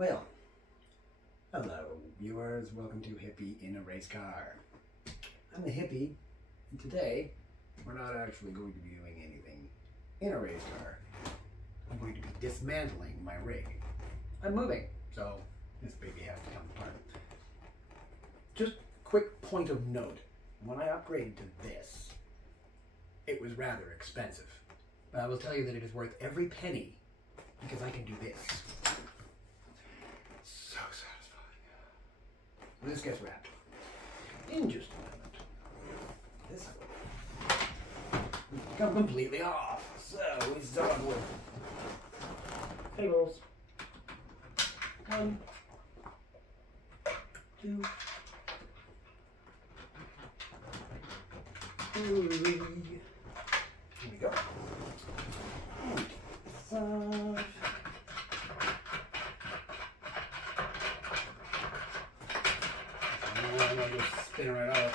Well, hello viewers, welcome to Hippy in a Race Car. I'm the Hippy, and today we're not actually going to be doing anything in a race car. I'm going to be dismantling my rig. I'm moving, so this baby has to come apart. Just quick point of note, when I upgraded to this, it was rather expensive. But I will tell you that it is worth every penny because I can do this. So satisfying. This gets wrapped in just a moment. This will come completely off. So we start with tables. 1, 2, 3. Here we go. And side. And I'll just spin right out.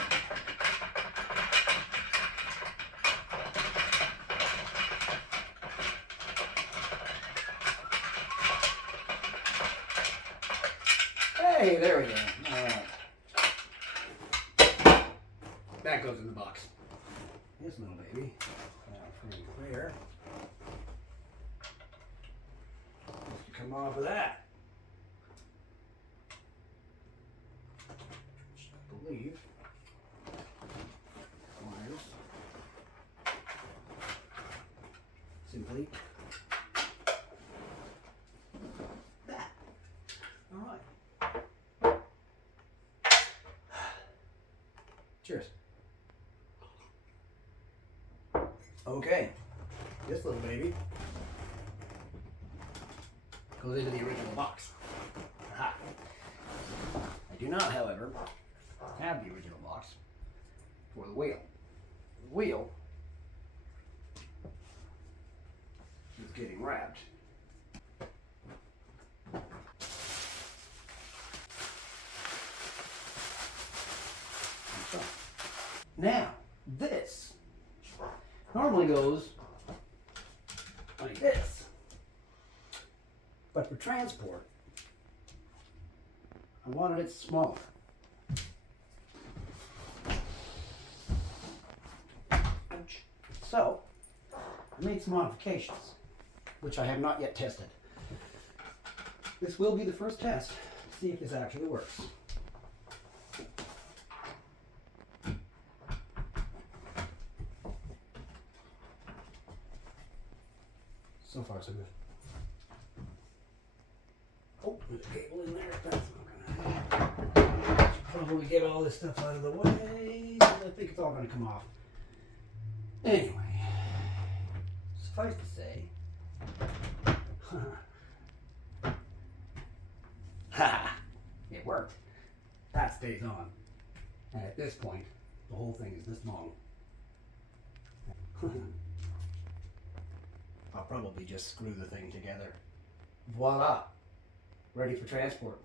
Hey, there we go. All right. That goes in the box. This little baby. From there. Just to come off of that. I believe. Wires. Simply. That. All right. Cheers. Okay, this little baby goes into the original box. Aha. I do not, however, have the original box for the wheel. The wheel is getting wrapped. So, now, this normally goes like this, but for transport, I wanted it smaller. Ouch. So, I made some modifications, which I have not yet tested. This will be the first test to see if this actually works. So far, so good. Oh, there's a cable in there. That's not gonna happen. Should probably get all this stuff out of the way. I think it's all gonna come off. Anyway, suffice to say, it worked. That stays on. And at this point, the whole thing is this long. I'll probably just screw the thing together. Voila! Ready for transport.